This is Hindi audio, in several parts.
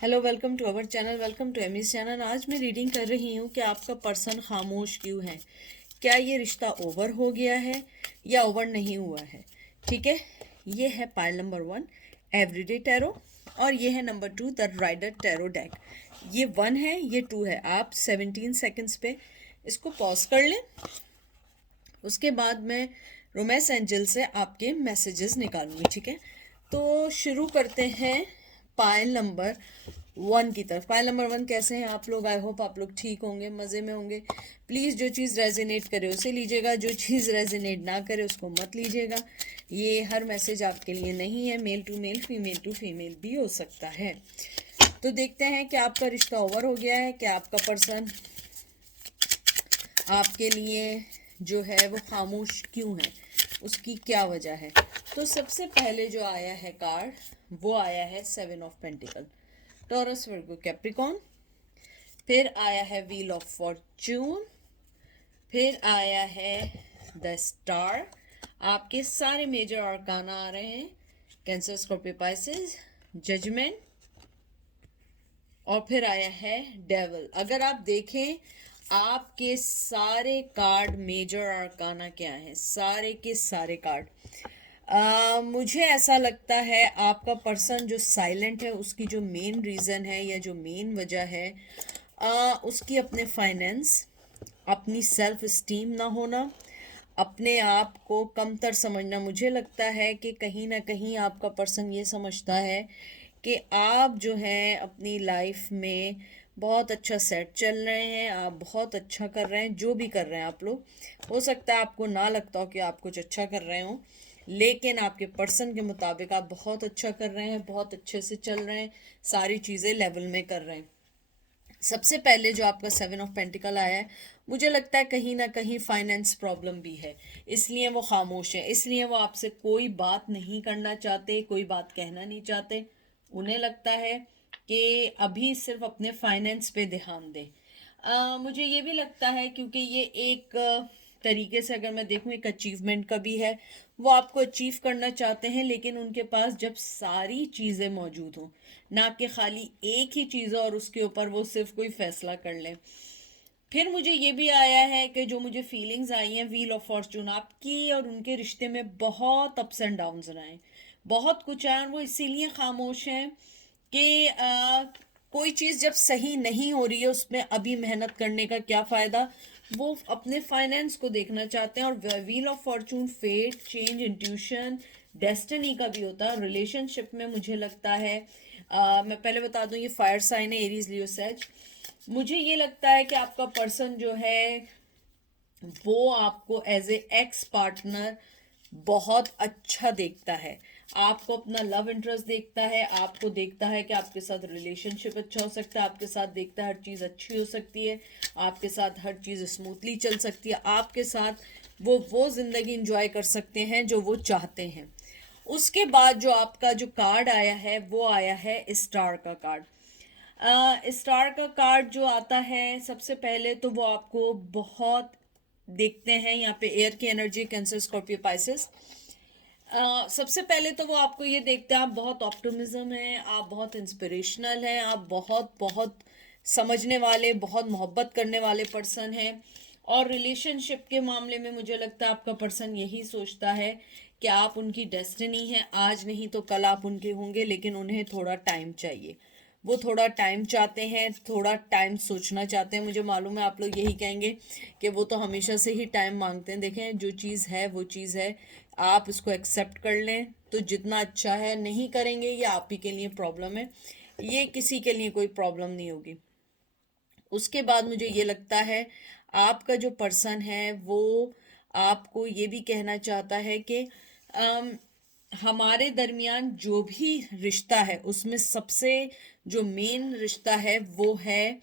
Hello, welcome to our channel, welcome to Amy's channel. आज मैं रीडिंग कर रही हूँ कि आपका पर्सन खामोश क्यों है। क्या ये रिश्ता ओवर हो गया है या ओवर नहीं हुआ है। ठीक है, ये है पाइल नंबर 1 एवरीडे टैरो और ये है number 2 the rider tarot deck. ये 1 है, ये 2 है। आप 17 सेकेंड्स पे इसको पॉज कर लें। उसके बाद मैं रोमांस एंजल से आपके मैसेजेस निकालूंगी। ठीक है, तो शुरू करते हैं पायल नंबर 1 की तरफ। पायल नंबर 1 कैसे हैं आप लोग? आई होप आप लोग ठीक होंगे, मज़े में होंगे। प्लीज़ जो चीज़ रेजोनेट करे उसे लीजिएगा, जो चीज़ रेजोनेट ना करे उसको मत लीजिएगा। ये हर मैसेज आपके लिए नहीं है, male to male, female to female भी हो सकता है। तो देखते हैं कि आपका रिश्ता ओवर हो गया है, कि आपका पर्सन आपके लिए जो है वो खामोश क्यों है, उसकी क्या वजह है। तो सबसे पहले जो आया है कार्ड वो आया है 7 of pentacle, taurus, Virgo, Capricorn. फिर आया है व्हील ऑफ फॉर्च्यून। फिर आया है द स्टार। आपके सारे मेजर आर्काना आ रहे हैं, कैंसर, स्कॉर्पियो, पाइसेस, जजमेंट। और फिर आया है डेविल। अगर आप देखें आपके सारे कार्ड मेजर आर्काना क्या है, सारे के सारे कार्ड। मुझे ऐसा लगता है आपका पर्सन जो साइलेंट है उसकी जो मेन रीज़न है या जो मेन वजह है उसकी अपने फाइनेंस, अपनी सेल्फ स्टीम ना होना, अपने आप को कमतर समझना। मुझे लगता है कि कहीं ना कहीं आपका पर्सन ये समझता है कि आप जो है अपनी लाइफ में बहुत अच्छा सेट चल रहे हैं, आप बहुत अच्छा कर रहे हैं, जो भी कर रहे हैं आप लोग। हो सकता है आपको ना लगता हो कि आप कुछ अच्छा कर रहे हो, लेकिन आपके पर्सन के मुताबिक आप बहुत अच्छा कर रहे हैं, बहुत अच्छे से चल रहे हैं, सारी चीज़ें लेवल में कर रहे हैं। सबसे पहले जो आपका 7 ऑफ पेंटिकल आया है, मुझे लगता है कहीं ना कहीं फाइनेंस प्रॉब्लम भी है, इसलिए वो खामोश है, इसलिए वो आपसे कोई बात नहीं करना चाहते, कोई बात कहना नहीं चाहते। उन्हें लगता है कि अभी सिर्फ अपने फाइनेंस पे ध्यान दें। मुझे ये भी लगता है क्योंकि ये एक तरीके से अगर मैं देखूं एक अचीवमेंट का भी है। वो आपको अचीव करना चाहते हैं, लेकिन उनके पास जब सारी चीज़ें मौजूद हों, ना कि खाली एक ही चीज़ और उसके ऊपर वो सिर्फ कोई फैसला कर लें। फिर मुझे ये भी आया है कि जो मुझे फीलिंग्स आई हैं व्हील ऑफ फॉर्चून, आपकी और उनके रिश्ते में बहुत अप्स एंड डाउन्स रहे, बहुत कुछ आया, और वो इसीलिए खामोश हैं कि कोई चीज़ जब सही नहीं हो रही है उसमें अभी मेहनत करने का क्या फ़ायदा। वो अपने फाइनेंस को देखना चाहते हैं। और wheel of fortune fate, change, intuition, destiny का भी होता है। रिलेशनशिप में मुझे लगता है मैं पहले बता दूं ये फायर साइन है, एरीज, लियो, सेज। मुझे ये लगता है कि आपका पर्सन जो है वो आपको एज ए एक्स पार्टनर बहुत अच्छा देखता है, आपको अपना लव इंटरेस्ट देखता है, आपको देखता है कि आपके साथ रिलेशनशिप अच्छा हो सकता है, आपके साथ देखता है हर चीज़ अच्छी हो सकती है, आपके साथ हर चीज़ स्मूथली चल सकती है, आपके साथ वो ज़िंदगी इंजॉय कर सकते हैं जो वो चाहते हैं। उसके बाद जो आपका जो कार्ड आया है वो आया है स्टार का कार्ड। स्टार का कार्ड जो आता है सबसे पहले तो वो आपको बहुत देखते हैं यहाँ पे एयर की एनर्जी, कैंसर, स्कॉर्पियो, पाइसेस। सबसे पहले तो वो आपको ये देखते हैं आप बहुत ऑप्टिमिज्म हैं, आप बहुत इंस्पिरेशनल हैं, आप बहुत बहुत समझने वाले, बहुत मोहब्बत करने वाले पर्सन हैं। और रिलेशनशिप के मामले में मुझे लगता है आपका पर्सन यही सोचता है कि आप उनकी डेस्टिनी हैं, आज नहीं तो कल आप उनके होंगे, लेकिन उन्हें थोड़ा टाइम चाहिए। वो थोड़ा टाइम चाहते हैं, थोड़ा टाइम सोचना चाहते हैं। मुझे मालूम है आप लोग यही कहेंगे कि वो तो हमेशा से ही टाइम मांगते हैं। देखें, जो चीज़ है वो चीज़ है, आप इसको एक्सेप्ट कर लें तो जितना अच्छा है। नहीं करेंगे ये आप ही के लिए प्रॉब्लम है, ये किसी के लिए कोई प्रॉब्लम नहीं होगी। उसके बाद मुझे ये लगता है आपका जो पर्सन है वो आपको ये भी कहना चाहता है कि अम, हमारे दरमियान जो भी रिश्ता है उसमें सबसे जो मेन रिश्ता है वो है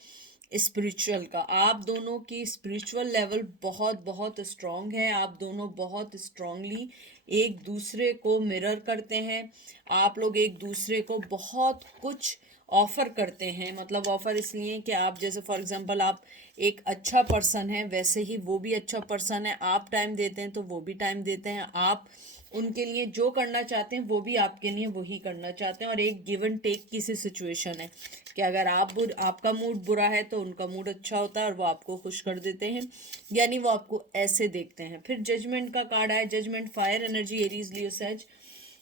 स्पिरिचुअल का। आप दोनों की स्पिरिचुअल लेवल बहुत बहुत स्ट्रांग है, आप दोनों बहुत स्ट्रांगली एक दूसरे को मिरर करते हैं, आप लोग एक दूसरे को बहुत कुछ ऑफर करते हैं, मतलब ऑफर इसलिए कि आप जैसे फॉर एग्जांपल आप एक अच्छा पर्सन है, वैसे ही वो भी अच्छा पर्सन है, आप टाइम देते हैं तो वो भी टाइम देते हैं, आप उनके लिए जो करना चाहते हैं वो भी आपके लिए वही करना चाहते हैं, और एक गिव एंड टेक की सी सिचुएशन है कि अगर आपका मूड बुरा है तो उनका मूड अच्छा होता है और वो आपको खुश कर देते हैं, यानी वो आपको ऐसे देखते हैं। फिर जजमेंट का कार्ड आया, judgement fire energy, Aries Leo Sag.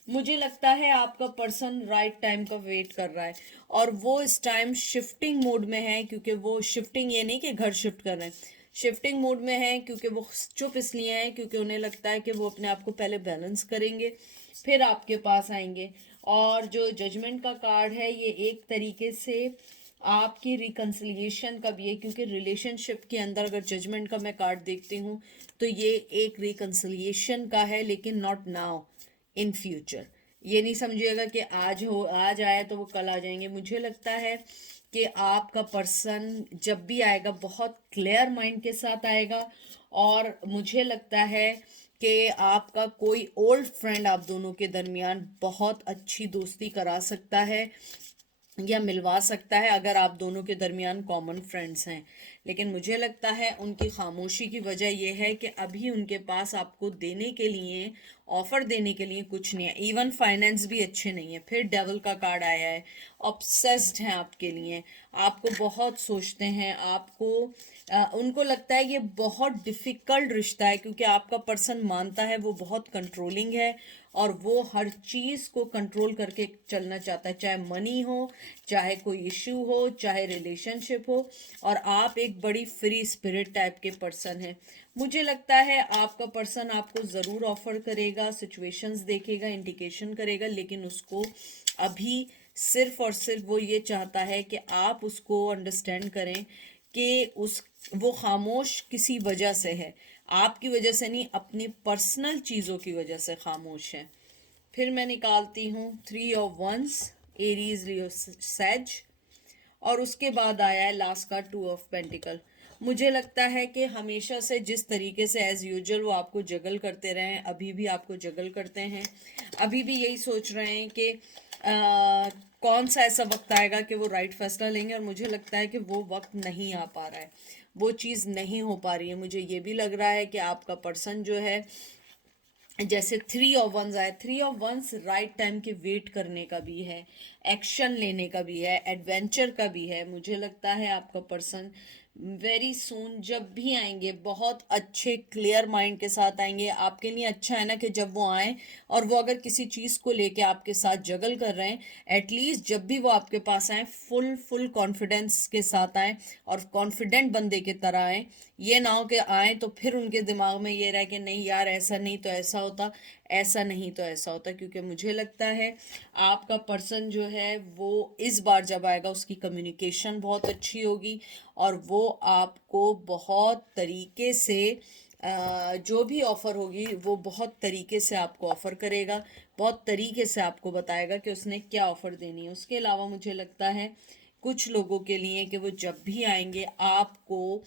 मुझे लगता है आपका पर्सन राइट टाइम का वेट कर रहा है और वो इस टाइम शिफ्टिंग मोड में है, क्योंकि वो शिफ्टिंग ये नहीं कि घर शिफ्ट कर रहे हैं, शिफ्टिंग मोड में है क्योंकि वो चुप इसलिए हैं क्योंकि उन्हें लगता है कि वो अपने आप को पहले बैलेंस करेंगे फिर आपके पास आएंगे। और जो जजमेंट का कार्ड है ये एक तरीके से आपकी रिकन्सिलिएशन का भी है, क्योंकि रिलेशनशिप के अंदर अगर जजमेंट का मैं कार्ड देखती हूँ तो ये एक रिकन्सिलिएशन का है, लेकिन नॉट नाउ, इन फ्यूचर। ये नहीं समझिएगा कि आज आया तो वो कल आ जाएंगे। मुझे लगता है कि आपका पर्सन जब भी आएगा बहुत क्लियर माइंड के साथ आएगा, और मुझे लगता है कि आपका कोई ओल्ड फ्रेंड आप दोनों के दरमियान बहुत अच्छी दोस्ती करा सकता है या मिलवा सकता है अगर आप दोनों के दरमियान कॉमन फ्रेंड्स हैं। लेकिन मुझे लगता है उनकी खामोशी की वजह यह है कि अभी उनके पास आपको देने के लिए, ऑफर देने के लिए कुछ नहीं है, इवन फाइनेंस भी अच्छे नहीं है। फिर डेविल का कार्ड आया है, ऑब्सेस्ड हैं आपके लिए, आपको बहुत सोचते हैं, आपको उनको लगता है ये बहुत डिफ़िकल्ट रिश्ता है, क्योंकि आपका पर्सन मानता है वो बहुत कंट्रोलिंग है और वो हर चीज़ को कंट्रोल करके चलना चाहता है, चाहे मनी हो, चाहे कोई इश्यू हो, चाहे रिलेशनशिप हो। और आप एक बड़ी फ्री स्पिरिट टाइप के पर्सन हैं। मुझे लगता है आपका पर्सन आपको ज़रूर ऑफर करेगा, सिचुएशंस देखेगा, इंडिकेशन करेगा, लेकिन उसको अभी सिर्फ और सिर्फ वो ये चाहता है कि आप उसको अंडरस्टैंड करें कि वो खामोश किसी वजह से है, आपकी वजह से नहीं, अपनी पर्सनल चीज़ों की वजह से खामोश है। फिर मैं निकालती हूँ 3 of wands, Aries Leo Sag, और उसके बाद आया है लास्ट का 2 ऑफ पेंटिकल। मुझे लगता है कि हमेशा से जिस तरीके से एज यूजुअल वो आपको जगल करते रहे हैं, अभी भी आपको जगल करते हैं, अभी भी यही सोच रहे हैं कि कौन सा ऐसा वक्त आएगा कि वो राइट फैसला लेंगे, और मुझे लगता है कि वो वक्त नहीं आ पा रहा है, वो चीज़ नहीं हो पा रही है। मुझे ये भी लग रहा है कि आपका पर्सन जो है, जैसे 3 ऑफ वंस आए, 3 ऑफ वंस राइट टाइम के वेट करने का भी है, एक्शन लेने का भी है, एडवेंचर का भी है। मुझे लगता है आपका पर्सन वेरी सून जब भी आएंगे बहुत अच्छे क्लियर माइंड के साथ आएंगे। आपके लिए अच्छा है ना कि जब वो आए और वो अगर किसी चीज़ को लेके आपके साथ जगल कर रहे हैं, एटलीस्ट जब भी वो आपके पास आए फुल कॉन्फिडेंस के साथ आए और कॉन्फिडेंट बंदे की तरह आए। ये ना हो कि आए तो फिर उनके दिमाग में ये रहे कि नहीं यार ऐसा नहीं तो ऐसा होता, ऐसा नहीं तो ऐसा होता। क्योंकि मुझे लगता है आपका पर्सन जो है वो इस बार जब आएगा उसकी कम्युनिकेशन बहुत अच्छी होगी, और वो आपको बहुत तरीके से जो भी ऑफ़र होगी वो बहुत तरीके से आपको ऑफ़र करेगा, बहुत तरीके से आपको बताएगा कि उसने क्या ऑफ़र देनी है। उसके अलावा मुझे लगता है कुछ लोगों के लिए कि वो जब भी आएंगे आपको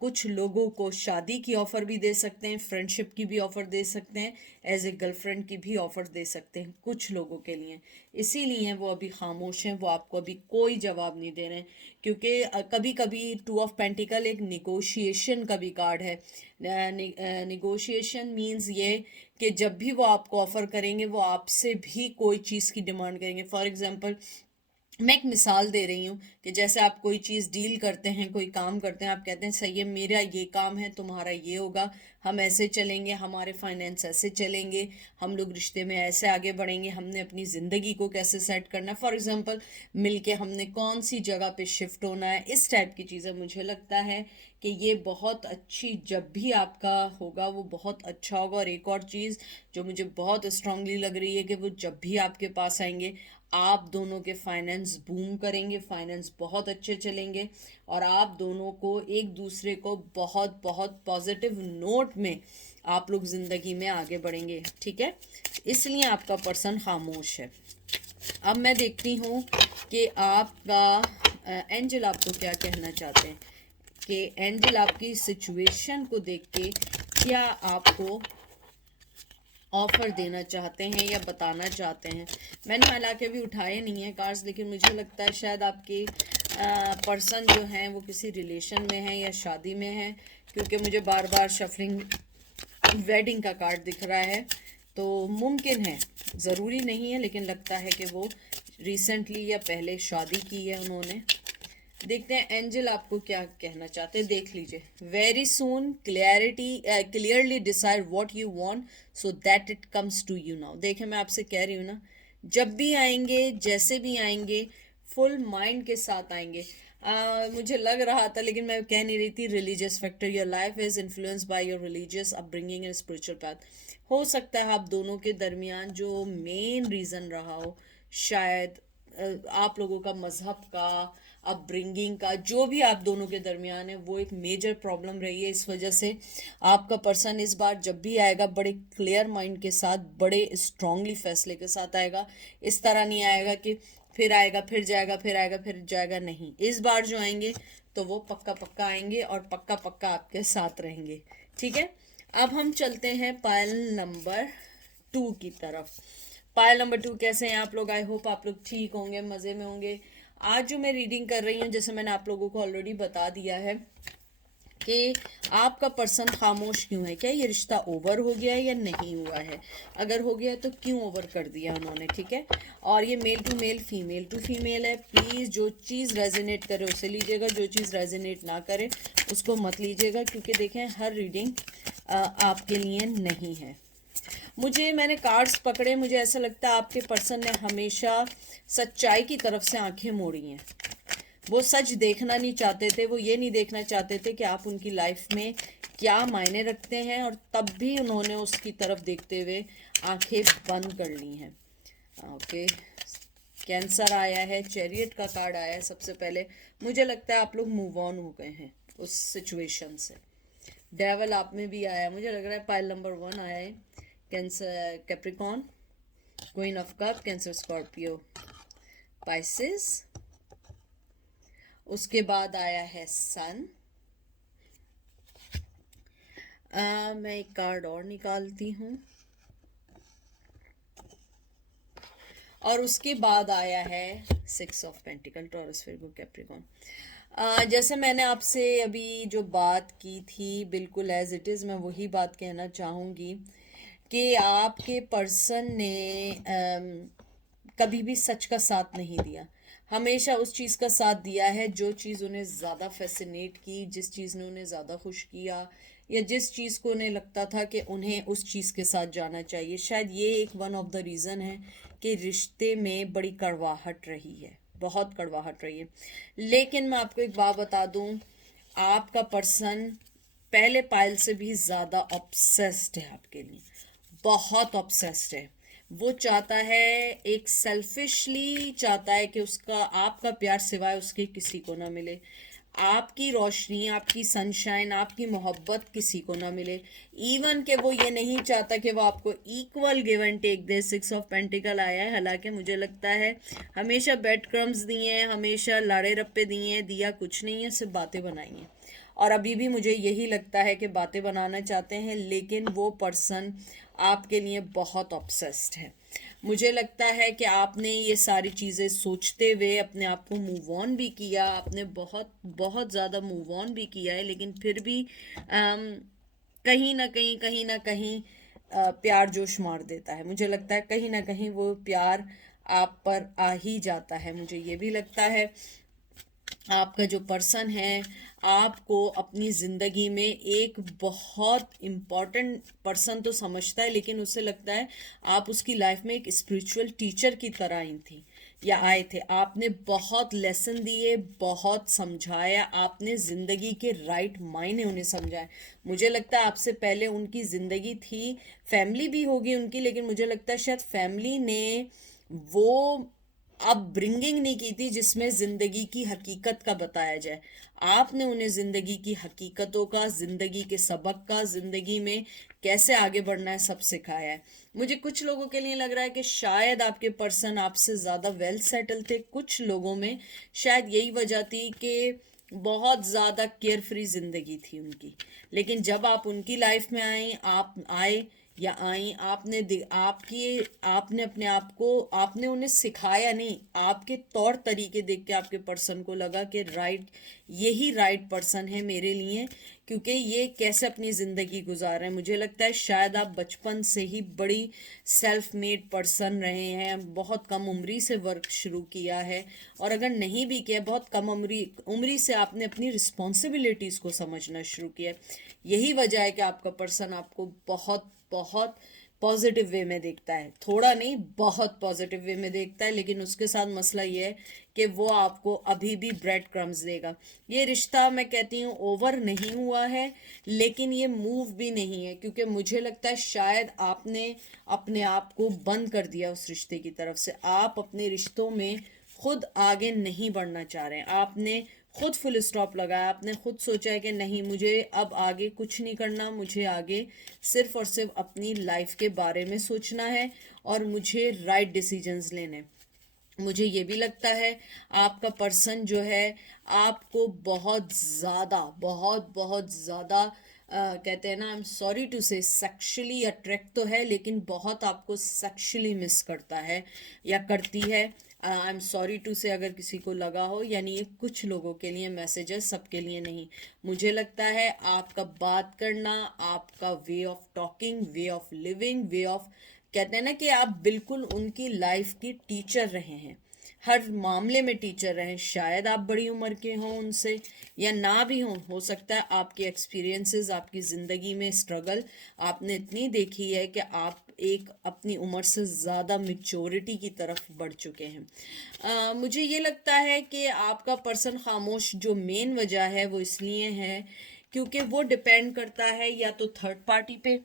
कुछ लोगों को शादी की ऑफ़र भी दे सकते हैं, फ्रेंडशिप की भी ऑफ़र दे सकते हैं, एज ए गर्लफ्रेंड की भी ऑफ़र दे सकते हैं कुछ लोगों के लिए। इसीलिए वो अभी खामोश हैं, वो आपको अभी कोई जवाब नहीं दे रहे हैं, क्योंकि कभी कभी 2 ऑफ पेंटिकल एक निगोशिएशन का भी कार्ड है। निगोशिएशन मीन्स ये कि जब भी वो आपको ऑफ़र करेंगे वो आपसे भी कोई चीज़ की डिमांड करेंगे। फॉर एग्जांपल मैं एक मिसाल दे रही हूँ कि जैसे आप कोई चीज़ डील करते हैं, कोई काम करते हैं, आप कहते हैं सही है मेरा ये काम है, तुम्हारा ये होगा, हम ऐसे चलेंगे, हमारे फाइनेंस ऐसे चलेंगे, हम लोग रिश्ते में ऐसे आगे बढ़ेंगे, हमने अपनी ज़िंदगी को कैसे सेट करना है, फॉर एग्जांपल मिलके हमने कौन सी जगह पे शिफ्ट होना है, इस टाइप की चीज़ें। मुझे लगता है कि ये बहुत अच्छी जब भी आपका होगा वो बहुत अच्छा होगा। और एक और चीज़ जो मुझे बहुत स्ट्रांगली लग रही है कि वो जब भी आपके पास आएंगे आप दोनों के फाइनेंस बूम करेंगे, फाइनेंस बहुत अच्छे चलेंगे, और आप दोनों को एक दूसरे को बहुत बहुत पॉजिटिव नोट में आप लोग ज़िंदगी में आगे बढ़ेंगे। ठीक है, इसलिए आपका पर्सन खामोश है। अब मैं देखती हूँ कि आपका एंजल आपको क्या कहना चाहते हैं, कि एंजल आपकी सिचुएशन को देख के क्या आपको ऑफर देना चाहते हैं या बताना चाहते हैं। मैंने हालांकि अभी उठाए नहीं है कार्ड्स, लेकिन मुझे लगता है शायद आपके पर्सन जो हैं वो किसी रिलेशन में है या शादी में है, क्योंकि मुझे बार बार शफलिंग वेडिंग का कार्ड दिख रहा है। तो मुमकिन है, ज़रूरी नहीं है, लेकिन लगता है कि वो रिसेंटली या पहले शादी की है उन्होंने। देखते हैं एंजल आपको क्या कहना चाहते हैं, देख लीजिए। Very soon clearly decide what you want so that it comes to you now. देखें, मैं आपसे कह रही हूँ ना, जब भी आएंगे, जैसे भी आएंगे, फुल माइंड के साथ आएंगे। मुझे लग रहा था, लेकिन मैं कह नहीं रही थी, religious factor, your life is influenced by your religious upbringing and spiritual path. हो सकता है आप दोनों के दरमियान जो मेन रीज़न रहा हो, शायद आप लोगों का मजहब का, अपब्रिंगिंग का, जो भी आप दोनों के दरमियान है, वो एक मेजर प्रॉब्लम रही है। इस वजह से आपका पर्सन इस बार जब भी आएगा बड़े क्लियर माइंड के साथ, बड़े स्ट्रांगली फैसले के साथ आएगा। इस तरह नहीं आएगा कि फिर आएगा फिर जाएगा, फिर आएगा फिर जाएगा, नहीं। इस बार जो आएंगे तो वो पक्का पक्का आएंगे और पक्का पक्का आपके साथ रहेंगे। ठीक है, अब हम चलते हैं पायल नंबर 2 की तरफ। पायल नंबर 2, कैसे हैं आप लोग? आई होप आप लोग ठीक होंगे, मज़े में होंगे। आज जो मैं रीडिंग कर रही हूँ, जैसे मैंने आप लोगों को ऑलरेडी बता दिया है कि आपका पर्सन खामोश क्यों है। क्या ये रिश्ता ओवर हो गया है या नहीं हुआ है? अगर हो गया है तो क्यों ओवर कर दिया उन्होंने? ठीक है, और ये male to male, female to female है। प्लीज़ जो चीज़ रेजोनेट करे उसे लीजिएगा, जो चीज़ रेजोनेट ना करे उसको मत लीजिएगा, क्योंकि देखें हर रीडिंग आपके लिए नहीं है। मैंने कार्ड्स पकड़े, मुझे ऐसा लगता है आपके पर्सन ने हमेशा सच्चाई की तरफ से आंखें मोड़ी हैं। वो सच देखना नहीं चाहते थे, वो ये नहीं देखना चाहते थे कि आप उनकी लाइफ में क्या मायने रखते हैं, और तब भी उन्होंने उसकी तरफ देखते हुए आंखें बंद कर ली हैं। ओके, कैंसर आया है, चैरियट का कार्ड आया है। सबसे पहले मुझे लगता है आप लोग मूव ऑन हो गए हैं उस सिचुएशन से। डेवल आप में भी आया, मुझे लग रहा है पाइल नंबर 1 आया है। Cancer, Capricorn, queen of cup, cancer, Scorpio, Pisces. उसके बाद आया है सन। मैं एक कार्ड और निकालती हूँ, और उसके बाद आया है 6 of pentacle, taurus, Virgo, Capricorn. जैसे मैंने आपसे अभी जो बात की थी, बिल्कुल एज इट इज़ मैं वही बात कहना चाहूँगी कि आपके पर्सन ने कभी भी सच का साथ नहीं दिया। हमेशा उस चीज़ का साथ दिया है जो चीज़ उन्हें ज़्यादा फैसिनेट की, जिस चीज़ ने उन्हें ज़्यादा खुश किया, या जिस चीज़ को उन्हें लगता था कि उन्हें उस चीज़ के साथ जाना चाहिए। शायद ये एक वन ऑफ द रीज़न है कि रिश्ते में बड़ी कड़वाहट रही है, बहुत कड़वाहट रही है। लेकिन मैं आपको एक बात बता दूं, आपका पर्सन पहले पायल से भी ज़्यादा ऑब्सेस्ड है आपके लिए, बहुत ऑब्सेस्ड है। वो चाहता है, एक सेल्फिशली चाहता है कि उसका, आपका प्यार सिवाय उसके किसी को ना मिले, आपकी रोशनी, आपकी सनशाइन, आपकी मोहब्बत किसी को ना मिले। इवन कि वो ये नहीं चाहता कि वो आपको इक्वल गिव एंड टेक दे। 6 ऑफ पेंटिकल आया है, हालांकि मुझे लगता है हमेशा बेड क्रम्स दिए हैं, हमेशा लाड़े रप्पे दिए हैं, दिया कुछ नहीं है, सिर्फ बातें बनाई हैं। और अभी भी मुझे यही लगता है कि बातें बनाना चाहते हैं, लेकिन वो पर्सन आपके लिए बहुत ऑब्सेस्ड है। मुझे लगता है कि आपने ये सारी चीज़ें सोचते हुए अपने आप को मूव ऑन भी किया, आपने बहुत बहुत ज़्यादा मूव ऑन भी किया है, लेकिन फिर भी कहीं ना कहीं प्यार जोश मार देता है। मुझे लगता है कहीं ना कहीं वो प्यार आप पर आ ही जाता है। मुझे ये भी लगता है आपका जो पर्सन है आपको अपनी ज़िंदगी में एक बहुत इम्पॉर्टेंट पर्सन तो समझता है, लेकिन उसे लगता है आप उसकी लाइफ में एक स्पिरिचुअल टीचर की तरह आई थी या आए थे। आपने बहुत लेसन दिए, बहुत समझाया, आपने ज़िंदगी के राइट मायने उन्हें समझाए। मुझे लगता है आपसे पहले उनकी ज़िंदगी थी, फैमिली भी होगी उनकी, लेकिन मुझे लगता है शायद फैमिली ने वो अब ब्रिंगिंग नहीं की थी जिसमें ज़िंदगी की हकीकत का बताया जाए। आपने उन्हें ज़िंदगी की हकीकतों का, ज़िंदगी के सबक का, ज़िंदगी में कैसे आगे बढ़ना है, सब सिखाया है। मुझे कुछ लोगों के लिए लग रहा है कि शायद आपके पर्सन आपसे ज़्यादा वेल सेटल थे। कुछ लोगों में शायद यही वजह थी कि बहुत ज़्यादा केयर फ्री ज़िंदगी थी उनकी, लेकिन जब आप उनकी लाइफ में आए, या आई, आपने अपने आप को, आपने उन्हें सिखाया नहीं, आपके तौर तरीके देख के आपके पर्सन को लगा कि राइट, यही राइट पर्सन है मेरे लिए, क्योंकि ये कैसे अपनी ज़िंदगी गुजार रहे हैं। मुझे लगता है शायद आप बचपन से ही बड़ी सेल्फ मेड पर्सन रहे हैं, बहुत कम उम्री से वर्क शुरू किया है, और अगर नहीं भी किया, बहुत कम उम्री से आपने अपनी रिस्पॉन्सिबिलिटीज़ को समझना शुरू किया। यही वजह है कि आपका पर्सन आपको बहुत बहुत पॉजिटिव वे में देखता है, थोड़ा नहीं बहुत पॉजिटिव वे में देखता है। लेकिन उसके साथ मसला ये है कि वो आपको अभी भी ब्रेड क्रम्स देगा। ये रिश्ता मैं कहती हूँ ओवर नहीं हुआ है, लेकिन ये मूव भी नहीं है, क्योंकि मुझे लगता है शायद आपने अपने आप को बंद कर दिया उस रिश्ते की तरफ से। आप अपने रिश्तों में खुद आगे नहीं बढ़ना चाह रहे हैं, आपने खुद फुल स्टॉप लगाया, आपने खुद सोचा है कि नहीं, मुझे अब आगे कुछ नहीं करना, मुझे आगे सिर्फ और सिर्फ अपनी लाइफ के बारे में सोचना है और मुझे राइट डिसीजंस लेने हैं। मुझे ये भी लगता है आपका पर्सन जो है आपको बहुत ज़्यादा, बहुत बहुत ज़्यादा कहते हैं ना, आई एम सॉरी टू से, सेक्शुअली अट्रैक्ट तो है, लेकिन बहुत आपको सेक्शुअली मिस करता है या करती है। आई एम सॉरी टू से अगर किसी को लगा हो, यानी ये कुछ लोगों के लिए मैसेज है, सबके लिए नहीं। मुझे लगता है आपका बात करना, आपका way of talking, way of living, way of, कहते हैं ना कि आप बिल्कुल उनकी लाइफ की टीचर रहे हैं, हर मामले में टीचर रहे हैं। शायद आप बड़ी उम्र के हों उनसे, या ना भी हों, हो सकता है आपके एक्सपीरियंसेस, आपकी ज़िंदगी में स्ट्रगल आपने इतनी देखी है कि आप एक अपनी उम्र से ज़्यादा मेच्योरिटी की तरफ बढ़ चुके हैं। मुझे ये लगता है कि आपका पर्सन खामोश, जो मेन वजह है वो इसलिए है क्योंकि वो डिपेंड करता है या तो थर्ड पार्टी पे,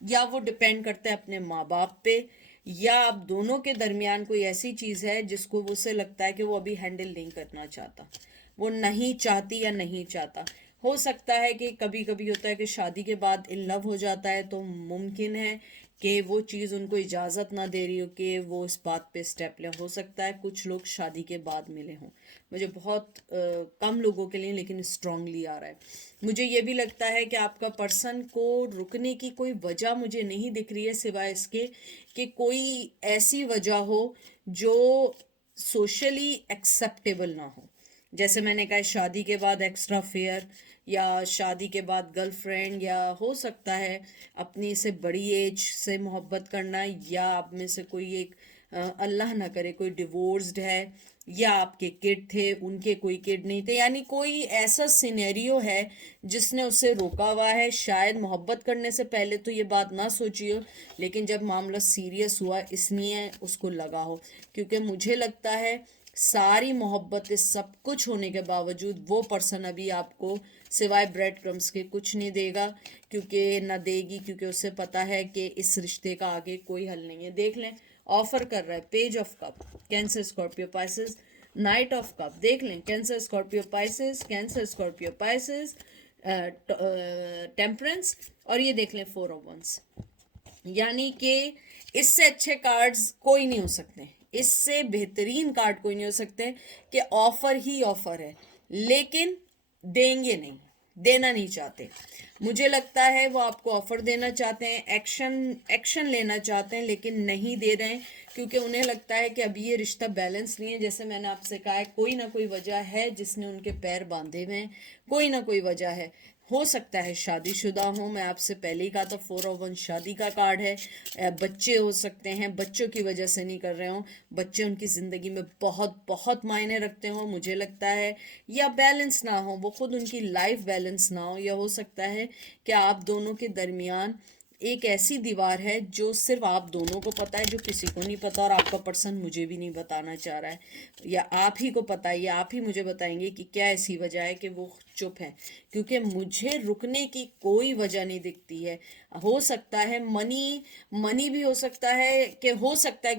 या वो डिपेंड करता है अपने माँ बाप पे, या आप दोनों के दरमियान कोई ऐसी चीज़ है जिसको वो उसे लगता है कि वो अभी हैंडल नहीं करना चाहता, वो नहीं चाहती या नहीं चाहता। हो सकता है कि कभी कभी होता है कि शादी के बाद इन लव हो जाता है, तो मुमकिन है कि वो चीज़ उनको इजाज़त ना दे रही हो कि वो इस बात पे स्टेप लें। हो सकता है कुछ लोग शादी के बाद मिले हों, मुझे बहुत कम लोगों के लिए लेकिन स्ट्रांगली आ रहा है। मुझे ये भी लगता है कि आपका पर्सन को रुकने की कोई वजह मुझे नहीं दिख रही है, सिवाय इसके कि कोई ऐसी वजह हो जो सोशली एक्सेप्टेबल ना हो। जैसे मैंने कहा, शादी के बाद एक्स्ट्रा फेयर, या शादी के बाद गर्लफ्रेंड, या हो सकता है अपनी से बड़ी एज से मोहब्बत करना, या आप में से कोई एक अल्लाह ना करे कोई डिवोर्स्ड है, या आपके किड थे उनके कोई किड नहीं थे, यानी कोई ऐसा सिनेरियो है जिसने उसे रोका हुआ है। शायद मोहब्बत करने से पहले तो ये बात ना सोची हो, लेकिन जब मामला सीरियस हुआ इसलिए उसको लगा हो। क्योंकि मुझे लगता है सारी मोहब्बतें, सब कुछ होने के बावजूद वो पर्सन अभी आपको सिवाय ब्रेड क्रम्स के कुछ नहीं देगा, क्योंकि ना देगी, क्योंकि उसे पता है कि इस रिश्ते का आगे कोई हल नहीं है। देख लें, ऑफर कर रहा है page of cup, cancer Scorpio Pisces, night of cup, देख लें, cancer Scorpio Pisces, cancer Scorpio Pisces, temperance, और ये देख लें फोर ऑफ वंस। यानी कि इससे अच्छे कार्ड्स कोई नहीं हो सकते, इससे बेहतरीन कार्ड कोई नहीं हो सकते कि ऑफर ही ऑफर है, लेकिन देंगे नहीं, देना नहीं चाहते। मुझे लगता है वो आपको ऑफर देना चाहते हैं, एक्शन लेना चाहते हैं, लेकिन नहीं दे रहे हैं, क्योंकि उन्हें लगता है कि अभी ये रिश्ता बैलेंस नहीं है। जैसे मैंने आपसे कहा है, कोई ना कोई वजह है जिसने उनके पैर बांधे हुए हैं, कोई ना कोई वजह है। हो सकता है शादीशुदा हो, मैं आपसे पहले ही कहा था फोर ऑफ वन शादी का कार्ड है। बच्चे हो सकते हैं, बच्चों की वजह से नहीं कर रहे हो, बच्चे उनकी ज़िंदगी में बहुत बहुत मायने रखते हो मुझे लगता है, या बैलेंस ना हो, वो खुद उनकी लाइफ बैलेंस ना हो, या हो सकता है कि आप दोनों के दरमियान एक ऐसी दीवार है जो सिर्फ आप दोनों को पता है, जो किसी को नहीं पता, और आपका पर्सन मुझे भी नहीं बताना चाह रहा है, या आप ही को पता है, या आप ही मुझे बताएंगे कि क्या ऐसी वजह है कि वो चुप है। क्योंकि मुझे रुकने की कोई वजह नहीं दिखती है। हो सकता है मनी भी हो सकता है कि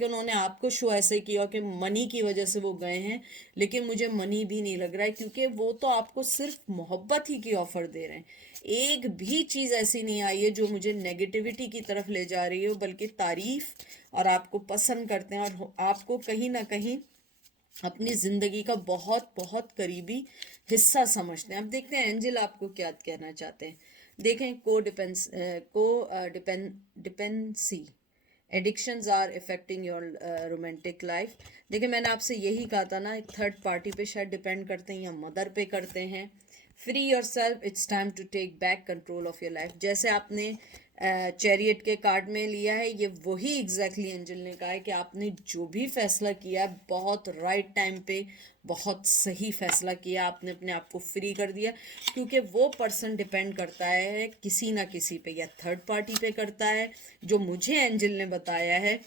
उन्होंने आपको शो ऐसे किया कि मनी की वजह से वो गए हैं, लेकिन मुझे मनी भी नहीं लग रहा है, क्योंकि वो तो आपको सिर्फ मोहब्बत ही की ऑफर दे रहे हैं। एक भी चीज़ ऐसी नहीं आई है जो मुझे नेगेटिविटी की तरफ ले जा रही हो, बल्कि तारीफ, और आपको पसंद करते हैं, और आपको कहीं ना कहीं अपनी ज़िंदगी का बहुत बहुत करीबी हिस्सा समझते हैं। अब देखते हैं एंजल आपको क्या कहना चाहते हैं। देखें dependency addictions are affecting your romantic life. देखिए मैंने आपसे यही कहा था ना, एक थर्ड पार्टी पे शायद डिपेंड करते हैं या मदर पे करते हैं। Free yourself, it's time to take back control of your life. जैसे आपने चैरियट के कार्ड में लिया है, ये वही एग्जैक्टली एंजल ने कहा है कि आपने जो भी फैसला किया है बहुत राइट टाइम पे बहुत सही फैसला किया, आपने अपने आप को फ्री कर दिया। क्योंकि वो पर्सन डिपेंड करता है किसी ना किसी पे, या थर्ड पार्टी पे करता है, जो मुझे एंजल ने बताया है।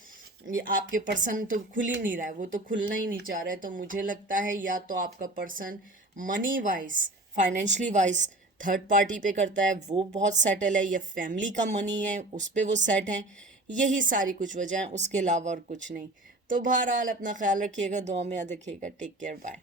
ये आपके पर्सन तो खुल ही नहीं रहा है, वो तो खुलना ही नहीं चाह रहा है। तो मुझे लगता है या तो आपका person money wise, financially wise third party पे करता है, वो बहुत सेटल है, या फैमिली का मनी है उस पे वो सेट है। यही सारी कुछ वजह है, उसके अलावा और कुछ नहीं। तो बहरहाल अपना ख्याल रखिएगा, दुआ में याद रखिएगा। Take care, bye.